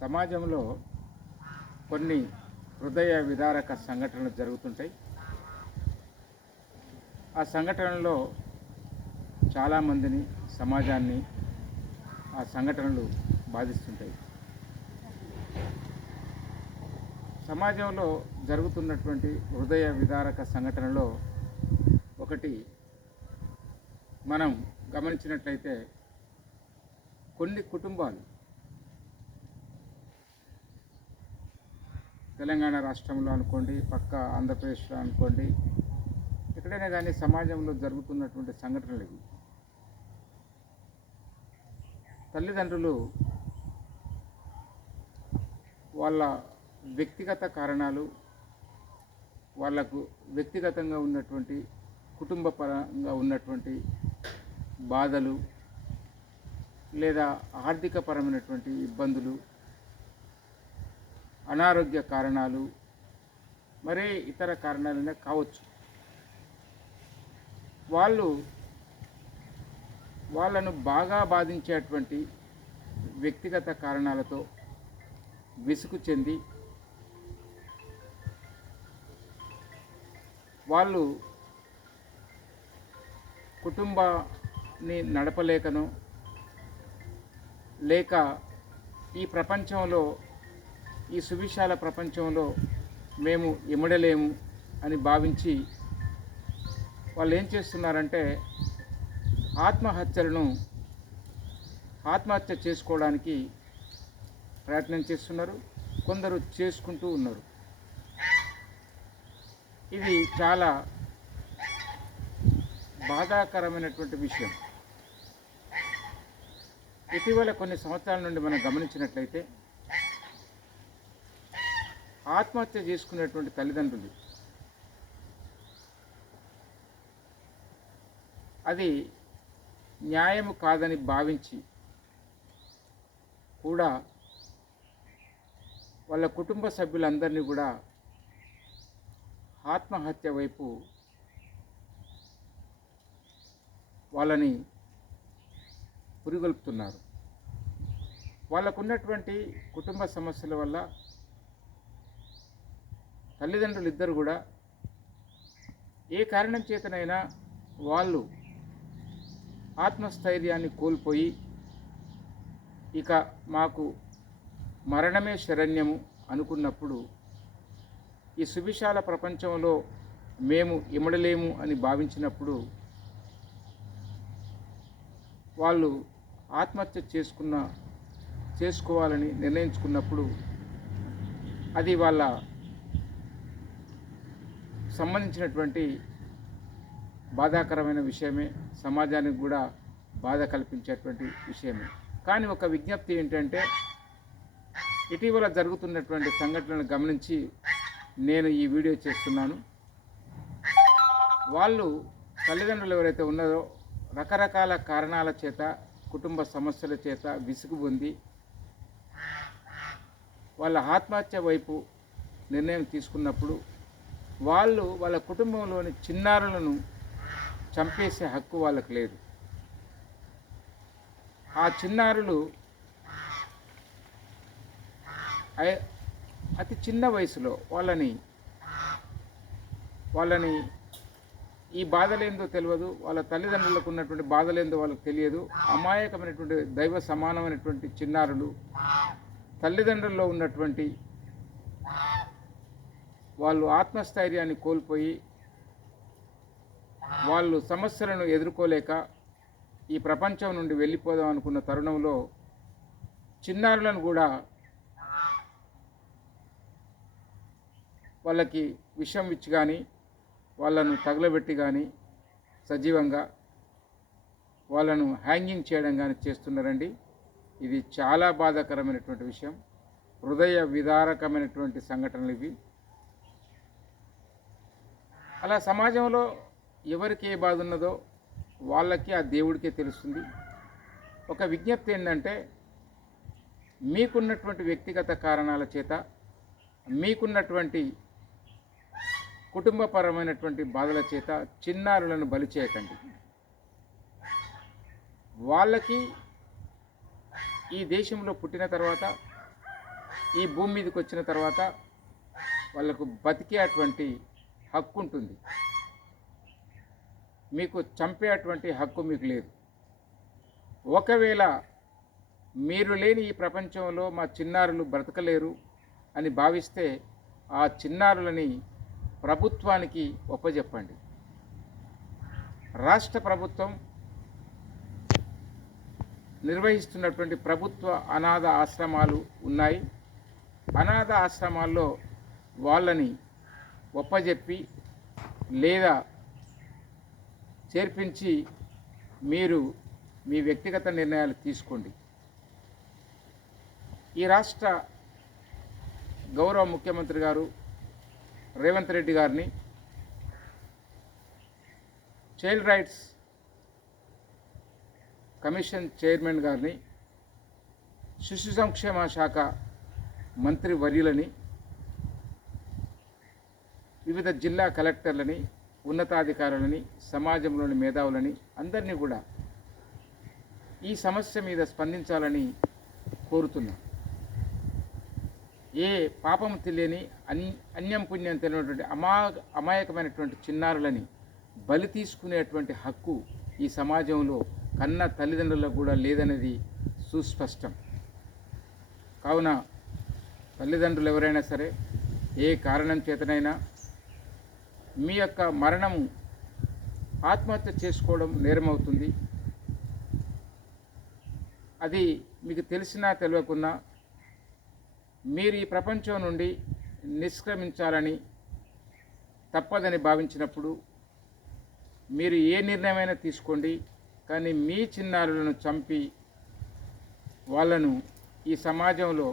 సమాజంలో కొన్ని హృదయ విదారక సంఘటనలు జరుగుతుంటాయి. ఆ సంఘటనలో చాలామందిని, సమాజాన్ని ఆ సంఘటనలు బాధిస్తుంటాయి. సమాజంలో జరుగుతున్నటువంటి హృదయ విదారక సంఘటనలో ఒకటి మనం గమనించినట్లయితే, కొన్ని కుటుంబాలు తెలంగాణ రాష్ట్రంలో అనుకోండి, పక్క ఆంధ్రప్రదేశ్లో అనుకోండి, ఎక్కడైనా కానీ సమాజంలో జరుగుతున్నటువంటి సంఘటనలు ఇవి. తల్లిదండ్రులు వాళ్ళ వ్యక్తిగత కారణాలు, వాళ్లకు వ్యక్తిగతంగా ఉన్నటువంటి కుటుంబ పరంగా ఉన్నటువంటి బాధలు లేదా ఆర్థికపరమైనటువంటి ఇబ్బందులు, అనారోగ్య కారణాలు, మరే ఇతర కారణాలైనా కావచ్చు. వాళ్ళను బాగా బాధించేటువంటి వ్యక్తిగత కారణాలతో విసుగు చెంది వాళ్ళు కుటుంబాన్ని నడపలేకనో లేక ఈ ప్రపంచంలో, ఈ సువిశాల ప్రపంచంలో మేము ఇమడలేము అని భావించి వాళ్ళు ఏం చేస్తున్నారంటే ఆత్మహత్య చేసుకోవడానికి ప్రయత్నం చేస్తున్నారు. కొందరు చేసుకుంటూ ఉన్నారు. ఇది చాలా బాధాకరమైనటువంటి విషయం. ఇటీవల కొన్ని సంవత్సరాల నుండి మనం గమనించినట్లయితే, ఆత్మహత్య చేసుకునేటువంటి తల్లిదండ్రులు అది న్యాయము కాదని భావించి కూడా వాళ్ళ కుటుంబ సభ్యులందరినీ కూడా ఆత్మహత్య వైపు వాళ్ళని పురిగొల్పుతున్నారు. వాళ్ళకున్నటువంటి కుటుంబ సమస్యల వల్ల తల్లిదండ్రులు ఇద్దరు కూడా ఏ కారణం చేతనైనా వాళ్ళు ఆత్మస్థైర్యాన్ని కోల్పోయి, ఇక మాకు మరణమే శరణ్యము అనుకున్నప్పుడు, ఈ సువిశాల ప్రపంచంలో మేము ఇమడలేము అని భావించినప్పుడు వాళ్ళు ఆత్మహత్య చేసుకోవాలని నిర్ణయించుకున్నప్పుడు అది వాళ్ళ సంబంధించినటువంటి బాధాకరమైన విషయమే, సమాజానికి కూడా బాధ కల్పించేటువంటి విషయమే. కానీ ఒక విజ్ఞప్తి ఏంటంటే, ఇటీవల జరుగుతున్నటువంటి సంఘటనలను గమనించి నేను ఈ వీడియో చేస్తున్నాను. వాళ్ళు తల్లిదండ్రులు ఎవరైతే ఉన్నారో రకరకాల కారణాల చేత, కుటుంబ సమస్యల చేత విసుగు పొంది వాళ్ళ ఆత్మహత్య వైపు నిర్ణయం తీసుకున్నప్పుడు వాళ్ళ కుటుంబంలోని చిన్నారులను చంపేసే హక్కు వాళ్ళకు లేదు. ఆ చిన్నారులు అతి చిన్న వయసులో వాళ్ళని ఈ బాధలేందో తెలియదు, వాళ్ళ తల్లిదండ్రులకు ఉన్నటువంటి బాధలేందో వాళ్ళకి తెలియదు. అమాయకమైనటువంటి దైవ సమానమైనటువంటి చిన్నారులు తల్లిదండ్రుల్లో ఉన్నటువంటి వాళ్ళు ఆత్మస్థైర్యాన్ని కోల్పోయి వాళ్ళు సమస్యలను ఎదుర్కోలేక ఈ ప్రపంచం నుండి వెళ్ళిపోదాం అనుకున్న తరుణంలో చిన్నారులను కూడా వాళ్ళకి విషం ఇచ్చి కానీ, వాళ్ళను తగలబెట్టి కానీ, సజీవంగా వాళ్ళను హ్యాంగింగ్ చేయడం కానీ చేస్తున్నారండి. ఇది చాలా బాధాకరమైనటువంటి విషయం, హృదయ విదారకమైనటువంటి సంఘటనలు ఇవి. అలా సమాజంలో ఎవరికి ఏ బాధ ఉన్నదో వాళ్ళకి ఆ దేవుడికే తెలుస్తుంది. ఒక విజ్ఞప్తి ఏంటంటే, మీకున్నటువంటి వ్యక్తిగత కారణాల చేత, మీకున్నటువంటి కుటుంబపరమైనటువంటి బాధల చేత చిన్నారులను బలి చేయకండి. వాళ్ళకి ఈ దేశంలో పుట్టిన తర్వాత ఈ భూమి మీదకి వచ్చిన తర్వాత వాళ్ళకు బతికేటువంటి హక్కు ఉంటుంది. మీకు చంపేటువంటి హక్కు మీకు లేదు. ఒకవేళ మీరు లేని ఈ ప్రపంచంలో మా చిన్నారులు బ్రతకలేరు అని భావిస్తే ఆ చిన్నారులని ప్రభుత్వానికి ఒప్పజెప్పండి. రాష్ట్ర ప్రభుత్వం నిర్వహిస్తున్నటువంటి ప్రభుత్వ అనాథ ఆశ్రమాలు ఉన్నాయి. అనాథ ఆశ్రమాల్లో వాళ్ళని ఒప్పజెప్పి లేదా చేర్పించి మీరు మీ వ్యక్తిగత నిర్ణయాలు తీసుకోండి. ఈ రాష్ట్ర గౌరవ ముఖ్యమంత్రి గారు రేవంత్ రెడ్డి గారిని, చైల్డ్ రైట్స్ కమిషన్ చైర్మన్ గారిని, శిశు సంక్షేమ శాఖ మంత్రి వర్యులని, వివిధ జిల్లా కలెక్టర్లని, ఉన్నతాధికారులని, సమాజంలోని మేధావులని అందరినీ కూడా ఈ సమస్య మీద స్పందించాలని కోరుతున్నా. ఏ పాపం తెలియని అన్యం పుణ్యం తెలియనటువంటి అమాయకమైనటువంటి చిన్నారులని బలి తీసుకునేటువంటి హక్కు ఈ సమాజంలో కన్న తల్లిదండ్రులకు కూడా లేదనేది సుస్పష్టం. కావున తల్లిదండ్రులు ఎవరైనా సరే ఏ కారణం చేతనైనా మీ యొక్క మరణము ఆత్మహత్య చేసుకోవడం నేరమవుతుంది. అది మీకు తెలిసినా తెలియకున్నా మీరు ఈ ప్రపంచం నుండి నిష్క్రమించాలని తప్పదని భావించినప్పుడు మీరు ఏ నిర్ణయమైనా తీసుకోండి, కానీ మీ చిన్నారులను చంపి వాళ్ళను ఈ సమాజంలో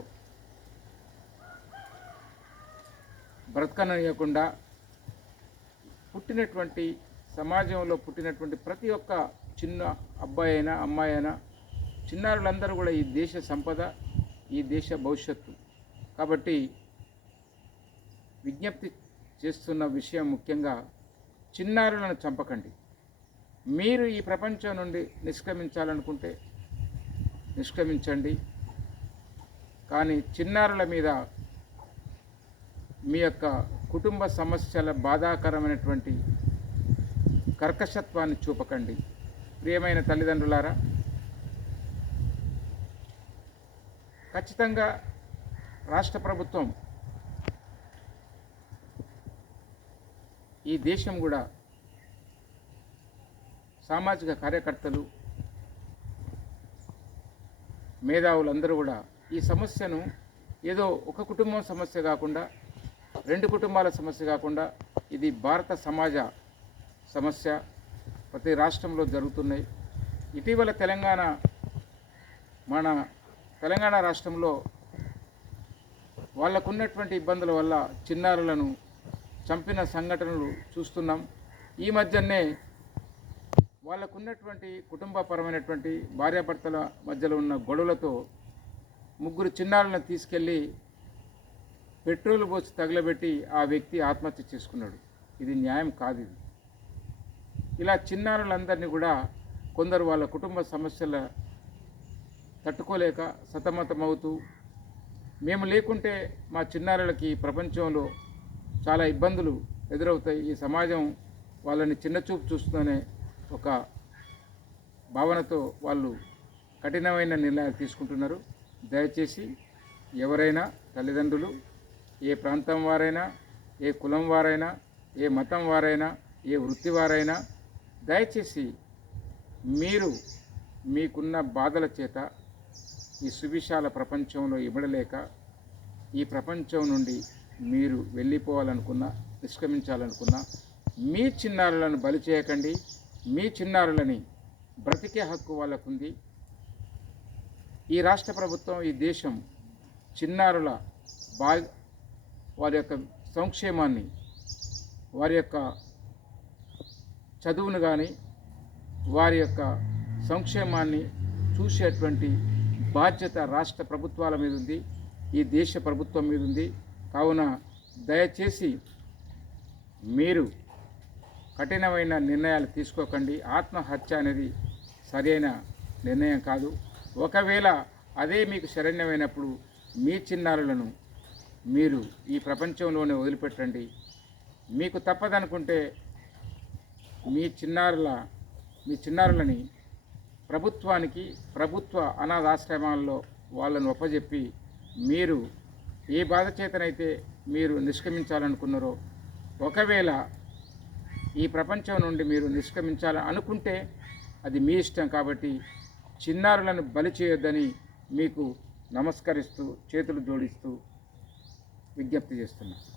బ్రతకనియకుండా సమాజంలో పుట్టినటువంటి ప్రతి ఒక్క చిన్న అబ్బాయి అయినా అమ్మాయి అయినా చిన్నారులందరూ కూడా ఈ దేశ సంపద, ఈ దేశ భవిష్యత్తు. కాబట్టి విజ్ఞప్తి చేస్తున్న విషయం ముఖ్యంగా చిన్నారులను చంపకండి. మీరు ఈ ప్రపంచం నుండి నిష్క్రమించాలనుకుంటే నిష్క్రమించండి, కానీ చిన్నారుల మీద మీ యొక్క కుటుంబ సమస్యల బాధాకరమైనటువంటి కర్కశత్వాన్ని చూపకండి. ప్రియమైన తల్లిదండ్రులారా, ఖచ్చితంగా రాష్ట్ర ప్రభుత్వం, ఈ దేశం కూడా సామాజిక కార్యకర్తలు, మేధావులందరూ కూడా ఈ సమస్యను ఏదో ఒక కుటుంబం సమస్య కాకుండా, రెండు కుటుంబాల సమస్య కాకుండా, ఇది భారత సమాజ సమస్య, ప్రతి రాష్ట్రంలో జరుగుతున్నాయి. ఇటీవల మన తెలంగాణ రాష్ట్రంలో వాళ్ళకున్నటువంటి ఇబ్బందుల వల్ల చిన్నారులను చంపిన సంఘటనలు చూస్తున్నాం. ఈ మధ్యనే వాళ్ళకున్నటువంటి కుటుంబపరమైనటువంటి భార్యాభర్తల మధ్యలో ఉన్న గొడవలతో ముగ్గురు చిన్నారులను తీసుకెళ్ళి పెట్రోల్ పోసి తగలబెట్టి ఆ వ్యక్తి ఆత్మహత్య చేసుకున్నాడు. ఇది న్యాయం కాదు. ఇలా చిన్నారులందరినీ కూడా కొందరు వాళ్ళ కుటుంబ సమస్యల తట్టుకోలేక సతమతమవుతూ, మేము లేకుంటే మా చిన్నారులకి ప్రపంచంలో చాలా ఇబ్బందులు ఎదురవుతాయి, ఈ సమాజం వాళ్ళని చిన్నచూపు చూస్తుందనే ఒక భావనతో వాళ్ళు కఠినమైన నిర్ణయాలు తీసుకుంటున్నారు. దయచేసి ఎవరైనా తల్లిదండ్రులు, ఏ ప్రాంతం వారైనా, ఏ కులం వారైనా, ఏ మతం వారైనా, ఏ వృత్తి వారైనా, దయచేసి మీరు మీకున్న బాధల చేత ఈ సువిశాల ప్రపంచంలో ఇమడలేక ఈ ప్రపంచం నుండి మీరు వెళ్ళిపోవాలనుకున్నా, నిష్క్రమించాలనుకున్నా, మీ చిన్నారులను బలి చేయకండి. మీ చిన్నారులని బ్రతికే హక్కు వాళ్ళకుంది. ఈ రాష్ట్ర ప్రభుత్వం, ఈ దేశం చిన్నారుల వారి యొక్క సంక్షేమాన్ని, వారి యొక్క చదువును కానీ, వారి యొక్క సంక్షేమాన్ని చూసేటువంటి బాధ్యత రాష్ట్ర ప్రభుత్వాల మీద ఉంది, ఈ దేశ ప్రభుత్వం మీద ఉంది. కావున దయచేసి మీరు కఠినమైన నిర్ణయాలు తీసుకోకండి. ఆత్మహత్య అనేది సరైన నిర్ణయం కాదు. ఒకవేళ అదే మీకు శరణ్యమైనప్పుడు మీ చిన్నారులను మీరు ఈ ప్రపంచంలోనే వదిలిపెట్టండి. మీకు తప్పదనుకుంటే మీ చిన్నారులని ప్రభుత్వ అనాథాశ్రమాల్లో వాళ్ళను ఒప్పజెప్పి మీరు ఏ బాధ చేతనైతే మీరు నిష్క్రమించాలనుకున్నారో, ఒకవేళ ఈ ప్రపంచం నుండి మీరు నిష్క్రమించాలని అనుకుంటే అది మీ ఇష్టం. కాబట్టి చిన్నారులను బలి చేయొద్దని మీకు నమస్కరిస్తూ చేతులు జోడిస్తూ విజ్ఞప్తి చేస్తున్నాను.